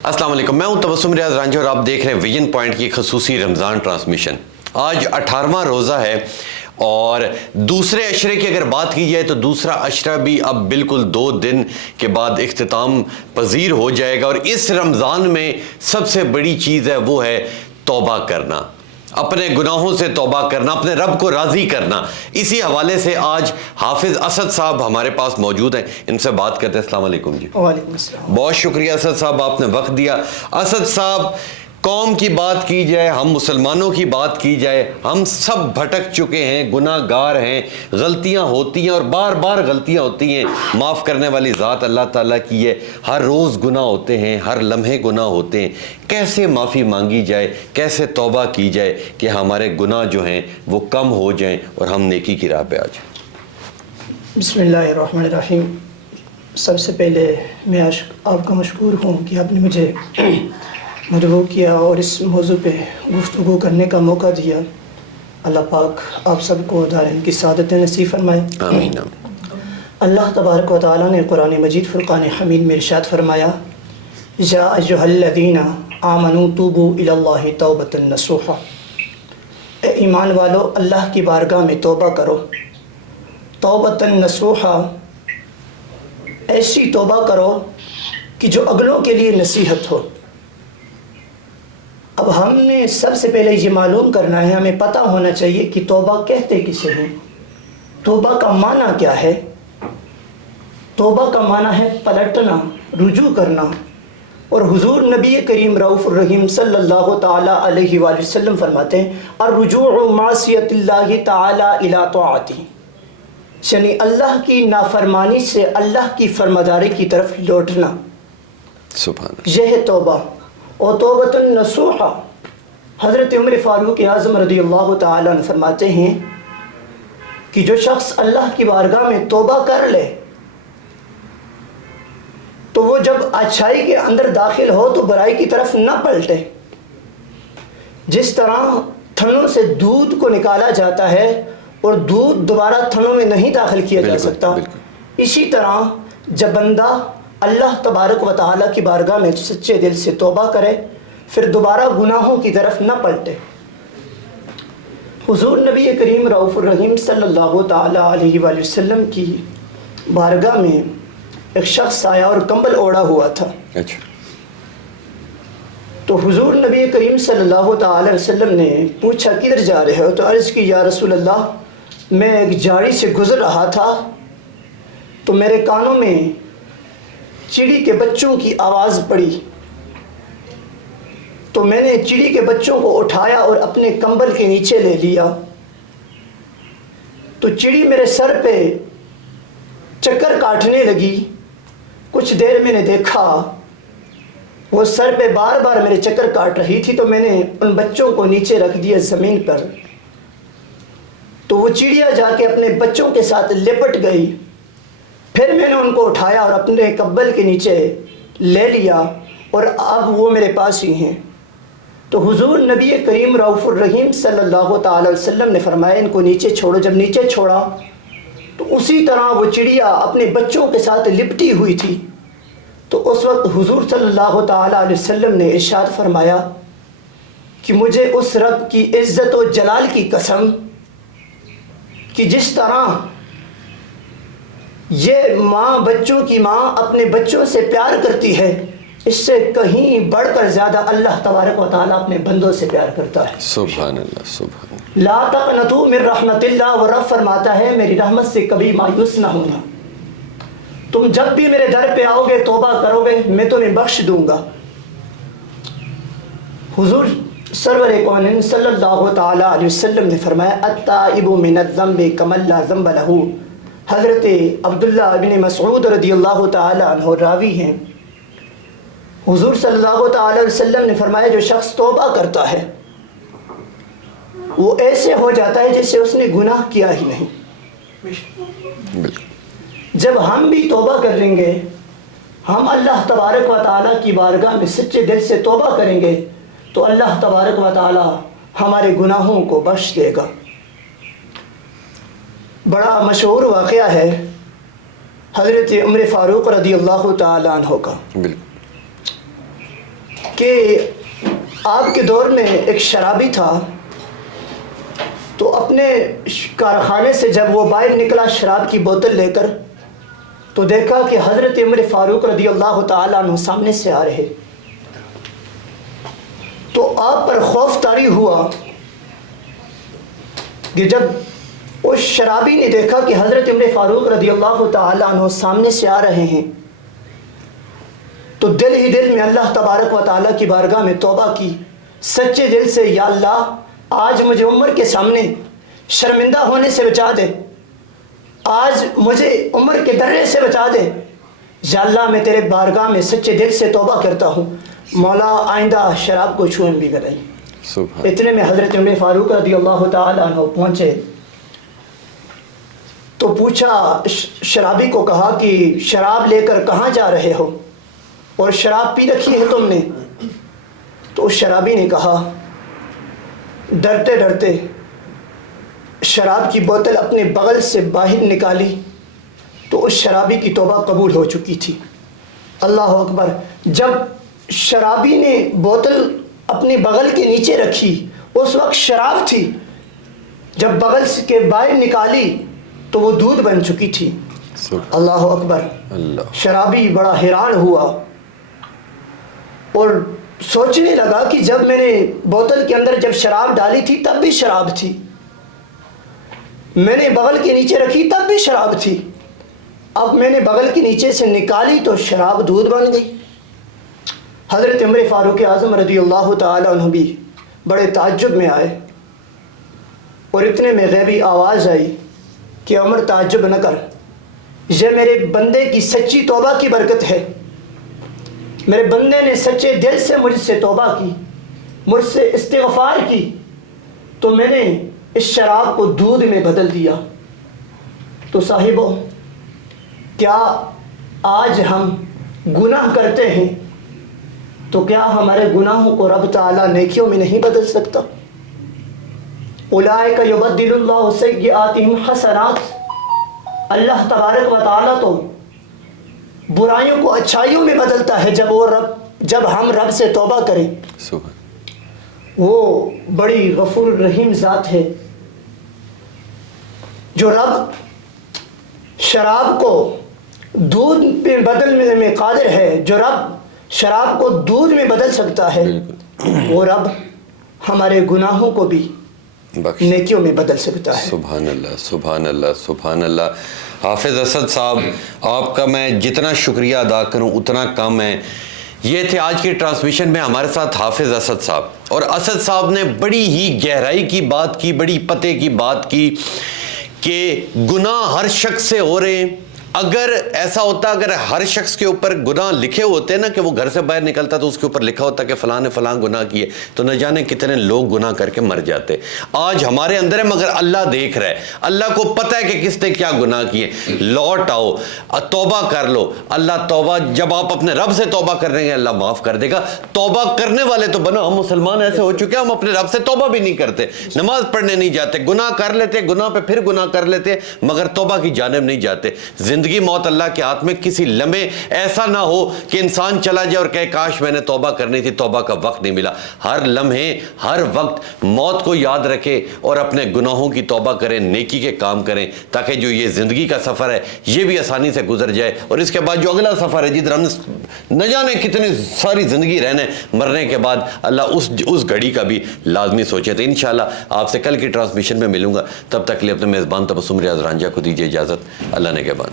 السلام علیکم، میں ہوں تبسم ریاض رانجھا اور آپ دیکھ رہے ہیں ویژن پوائنٹ کی خصوصی رمضان ٹرانسمیشن۔ آج 18واں روزہ ہے اور دوسرے عشرے کی اگر بات کی جائے تو دوسرا عشرہ بھی اب بالکل 2 دن کے بعد اختتام پذیر ہو جائے گا، اور اس رمضان میں سب سے بڑی چیز ہے وہ ہے توبہ کرنا، اپنے گناہوں سے توبہ کرنا، اپنے رب کو راضی کرنا۔ اسی حوالے سے آج حافظ اسد صاحب ہمارے پاس موجود ہیں، ان سے بات کرتے ہیں۔ السلام علیکم جی۔ وعلیکم السلام۔ بہت شکریہ اسد صاحب، آپ نے وقت دیا۔ اسد صاحب، قوم کی بات کی جائے، ہم مسلمانوں کی بات کی جائے، ہم سب بھٹک چکے ہیں، گناہ گار ہیں، غلطیاں ہوتی ہیں اور بار بار غلطیاں ہوتی ہیں۔ معاف کرنے والی ذات اللہ تعالیٰ کی ہے، ہر روز گناہ ہوتے ہیں، ہر لمحے گناہ ہوتے ہیں۔ کیسے معافی مانگی جائے، کیسے توبہ کی جائے کہ ہمارے گناہ جو ہیں وہ کم ہو جائیں اور ہم نیکی کی راہ پہ آ جائیں؟ بسم اللہ الرحمن الرحیم۔ سب سے پہلے میں آپ کا مشکور ہوں کہ آپ نے مجھے مدعو کیا اور اس موضوع پہ گفتگو کرنے کا موقع دیا۔ اللہ پاک آپ سب کو دارین کی سعادت نصیب فرمائے، آمین۔ اللہ تبارک و تعالیٰ نے قرآن مجید فرقان حمید میں ارشاد فرمایا، یا ایھا الذین آمنوا توبوا الی اللہ توبۃ نصوحا، اے ایمان والو اللہ کی بارگاہ میں توبہ کرو، توبۃ نصوحا، ایسی توبہ کرو کہ جو اگلوں کے لیے نصیحت ہو۔ اب ہم نے سب سے پہلے یہ معلوم کرنا ہے، ہمیں پتہ ہونا چاہیے کہ توبہ کہتے کسے ہیں، توبہ کا معنی کیا ہے۔ توبہ کا معنی ہے پلٹنا، رجوع کرنا، اور حضور نبی کریم رؤوف الرحیم صلی اللہ تعالیٰ علیہ وآلہ وسلم فرماتے ہیں، الرجوع معصیت اللہ تعالیٰ الی طاعتہ، یعنی اللہ کی نافرمانی سے اللہ کی فرمانبرداری کی طرف لوٹنا، سبحان اللہ۔ یہ ہے توبہ۔ اور توبۃ النصوحہ، حضرت عمر فاروق اعظم رضی اللہ تعالیٰ عنہ فرماتے ہیں کہ جو شخص اللہ کی بارگاہ میں توبہ کر لے تو وہ جب اچھائی کے اندر داخل ہو تو برائی کی طرف نہ پلٹے۔ جس طرح تھنوں سے دودھ کو نکالا جاتا ہے اور دودھ دوبارہ تھنوں میں نہیں داخل کیا جا سکتا، اسی طرح جب بندہ اللہ تبارک و تعالیٰ کی بارگاہ میں سچے دل سے توبہ کرے پھر دوبارہ گناہوں کی طرف نہ پلٹے۔ حضور نبی کریم رؤوف الرحیم صلی اللہ تعالیٰ علیہ وآلہ وسلم کی بارگاہ میں ایک شخص آیا اور کمبل اوڑھا ہوا تھا۔ اچھا۔ تو حضور نبی کریم صلی اللہ تعالیٰ علیہ وسلم نے پوچھا کدھر جا رہے ہو؟ تو عرض کی، یا رسول اللہ میں ایک جھاڑی سے گزر رہا تھا تو میرے کانوں میں چڑی کے بچوں کی آواز پڑی، تو میں نے چڑی کے بچوں کو اٹھایا اور اپنے کمبل کے نیچے لے لیا، تو چڑی میرے سر پہ چکر کاٹنے لگی۔ کچھ دیر میں نے دیکھا وہ سر پہ بار بار میرے چکر کاٹ رہی تھی، تو میں نے ان بچوں کو نیچے رکھ دیا زمین پر، تو وہ چڑیا جا کے اپنے بچوں کے ساتھ لپٹ گئی۔ پھر میں نے ان کو اٹھایا اور اپنے کمبل کے نیچے لے لیا اور اب وہ میرے پاس ہی ہیں۔ تو حضور نبی کریم رؤوف الرحیم صلی اللہ تعالیٰ علیہ وسلم نے فرمایا ان کو نیچے چھوڑو۔ جب نیچے چھوڑا تو اسی طرح وہ چڑیا اپنے بچوں کے ساتھ لپٹی ہوئی تھی۔ تو اس وقت حضور صلی اللہ تعالیٰ علیہ وسلم نے ارشاد فرمایا کہ مجھے اس رب کی عزت و جلال کی قسم کہ جس طرح یہ ماں بچوں کی ماں اپنے بچوں سے پیار کرتی ہے، اس سے کہیں بڑھ کر زیادہ اللہ تبارک و تعالیٰ اپنے بندوں سے پیار کرتا ہے۔ سبحان اللہ، سبحان اللہ۔ لا تقنطوا من رحمت اللہ، وہ رب فرماتا ہے میری رحمت سے کبھی مایوس نہ ہونا، تم جب بھی میرے در پہ آؤ گے توبہ کرو گے میں تمہیں بخش دوں گا۔ حضور سرور کونین صلی اللہ تعالیٰ علیہ وسلم نے فرمایا التائب من الذنب کمن لا ذنب لہ۔ حضرت عبداللہ ابن مسعود رضی اللہ تعالیٰ عنہ راوی ہیں، حضور صلی اللہ تعالیٰ علیہ وسلم نے فرمایا جو شخص توبہ کرتا ہے وہ ایسے ہو جاتا ہے جیسے اس نے گناہ کیا ہی نہیں۔ جب ہم بھی توبہ کر لیں گے، ہم اللہ تبارک و تعالیٰ کی بارگاہ میں سچے دل سے توبہ کریں گے تو اللہ تبارک و تعالیٰ ہمارے گناہوں کو بخش دے گا۔ بڑا مشہور واقعہ ہے حضرت عمر فاروق رضی اللہ تعالیٰ عنہ کا۔ کہ آپ کے دور میں ایک شرابی تھا، تو اپنے کارخانے سے جب وہ باہر نکلا شراب کی بوتل لے کر، تو دیکھا کہ حضرت عمر فاروق رضی اللہ تعالیٰ عنہ سامنے سے آ رہے، تو آپ پر خوف طاری ہوا کہ جب اس شرابی نے دیکھا کہ حضرت عمر فاروق رضی اللہ تعالیٰ عنہ سامنے سے آ رہے ہیں، تو دل ہی دل میں اللہ تبارک و تعالیٰ کی بارگاہ میں توبہ کی سچے دل سے، یا اللہ آج مجھے عمر کے سامنے شرمندہ ہونے سے بچا دے، آج مجھے عمر کے درے سے بچا دے، یا اللہ میں تیرے بارگاہ میں سچے دل سے توبہ کرتا ہوں، مولا آئندہ شراب کو چھونے بھی نہیں۔ اتنے میں حضرت عمر فاروق رضی اللہ تعالیٰ عنہ پہنچے تو پوچھا، شرابی کو کہا کہ شراب لے کر کہاں جا رہے ہو اور شراب پی رکھی ہے تم نے؟ تو اس شرابی نے کہا، ڈرتے ڈرتے شراب کی بوتل اپنے بغل سے باہر نکالی تو اس شرابی کی توبہ قبول ہو چکی تھی۔ اللہ اکبر! جب شرابی نے بوتل اپنے بغل کے نیچے رکھی، اس وقت شراب تھی، جب بغل کے باہر نکالی تو وہ دودھ بن چکی تھی۔ اللہ اکبر! شرابی بڑا حیران ہوا اور سوچنے لگا کہ جب میں نے بوتل کے اندر جب شراب ڈالی تھی تب بھی شراب تھی، میں نے بغل کے نیچے رکھی تب بھی شراب تھی، اب میں نے بغل کے نیچے سے نکالی تو شراب دودھ بن گئی۔ حضرت عمر فاروق اعظم رضی اللہ تعالیٰ عنہ بھی بڑے تعجب میں آئے، اور اتنے میں غیبی آواز آئی کہ عمر تعجب نہ کر، یہ میرے بندے کی سچی توبہ کی برکت ہے، میرے بندے نے سچے دل سے مجھ سے توبہ کی، مجھ سے استغفار کی، تو میں نے اس شراب کو دودھ میں بدل دیا۔ تو صاحبوں، کیا آج ہم گناہ کرتے ہیں تو کیا ہمارے گناہوں کو رب تعالیٰ نیکیوں میں نہیں بدل سکتا؟ اولئک یبدل اللہ سیئاتہم حسنات، اللہ تبارک و تعالیٰ تو برائیوں کو اچھائیوں میں بدلتا ہے جب ہم رب سے توبہ کریں۔ وہ بڑی غفور رحیم ذات ہے جو رب شراب کو دودھ میں بدلنے میں قادر ہے، جو رب شراب کو دودھ میں بدل سکتا ہے، وہ رب ہمارے گناہوں کو بھی نیکیوں میں بدل سکتا ہے۔ سبحان اللہ، سبحان اللہ، سبحان اللہ۔ حافظ اسد صاحب، آپ کا میں جتنا شکریہ ادا کروں اتنا کم ہے۔ یہ تھے آج کی ٹرانسمیشن میں ہمارے ساتھ حافظ اسد صاحب، اور اسد صاحب نے بڑی ہی گہرائی کی بات کی، بڑی پتے کی بات کی کہ گناہ ہر شخص سے ہو رہے ہیں۔ اگر ایسا ہوتا، اگر ہر شخص کے اوپر گناہ لکھے ہوتے نا کہ وہ گھر سے باہر نکلتا تو اس کے اوپر لکھا ہوتا کہ فلاں نے فلاں گناہ کیے، تو نہ جانے کتنے لوگ گناہ کر کے مر جاتے۔ آج ہمارے اندر ہے مگر اللہ دیکھ رہا ہے، اللہ کو پتہ ہے کہ کس نے کیا گناہ کیے۔ لوٹ آؤ، توبہ کر لو۔ اللہ توبہ، جب آپ اپنے رب سے توبہ کر رہے ہیں اللہ معاف کر دے گا۔ توبہ کرنے والے تو بنو، ہم مسلمان ایسے ہو چکے ہیں ہم اپنے رب سے توبہ بھی نہیں کرتے، نماز پڑھنے نہیں جاتے، گناہ کر لیتے، گناہ پہ پھر گناہ کر لیتے، مگر توبہ کی جانب نہیں جاتے۔ زندگی موت اللہ کے ہاتھ میں، کسی لمحے ایسا نہ ہو کہ انسان چلا جائے اور کہے کاش میں نے توبہ کرنی تھی، توبہ کا وقت نہیں ملا۔ ہر لمحے، ہر وقت موت کو یاد رکھے اور اپنے گناہوں کی توبہ کریں، نیکی کے کام کریں، تاکہ جو یہ زندگی کا سفر ہے یہ بھی آسانی سے گزر جائے، اور اس کے بعد جو اگلا سفر ہے جدھر ہم نہ جانے کتنی ساری زندگی رہنے، مرنے کے بعد اللہ اس گھڑی کا بھی لازمی سوچے۔ تو انشاءاللہ آپ سے کل کی ٹرانسمیشن میں ملوں گا، تب تک کے لیے اپنے میزبان تبسم ریاض رانجھا کو دیجیے اجازت۔ اللہ نے کے بعد۔